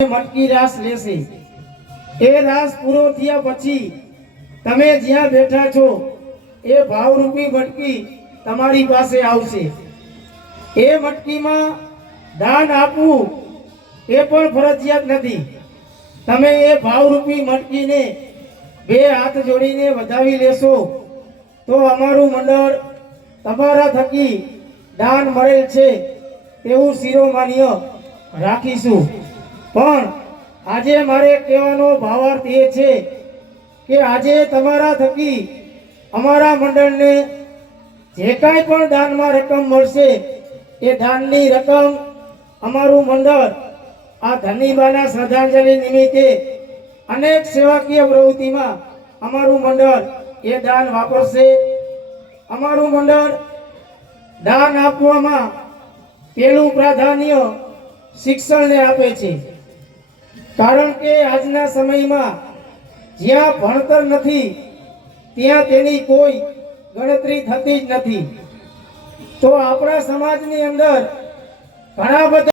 મટકી રાસ લેશે। એ રાસ પૂરો થયા પછી તમે જ્યાં બેઠા છો એ ભાવરૂપી મટકી તમારી પાસે આવશે। એ મટકીમાં દાન આપવું એ પણ ફરજિયાત નથી। તમે એ ભાવરૂપી મટકીને બે હાથ જોડીને વધાવી લેશો તો અમારું મંડળ તમારા થકી દાન મળેલ છે તેવું શિરોમાન્ય રાખીશું। પણ આજે મારે કહેવાનો ભાવાર્થ એ છે કે આજે તમારા થકી અમારા મંડળને જે કાંઈ પણ દાનમાં રકમ મળશે એ દાનની રકમ અમારું મંડળ આ ધનીબાના શ્રદ્ધાંજલિ નિમિત્તે અનેક સેવાકીય પ્રવૃત્તિમાં અમારું મંડળ એ દાન વાપરશે। અમારું મંડળ દાન આપવામાં પહેલું પ્રાધાન્ય શિક્ષણને આપે છે। કારણ કે આજના સમયમાં જ્યાં ભણતર નથી ત્યાં તેની કોઈ ગણતરી થતી જ નથી। તો આપણા સમાજની અંદર ઘણા બધા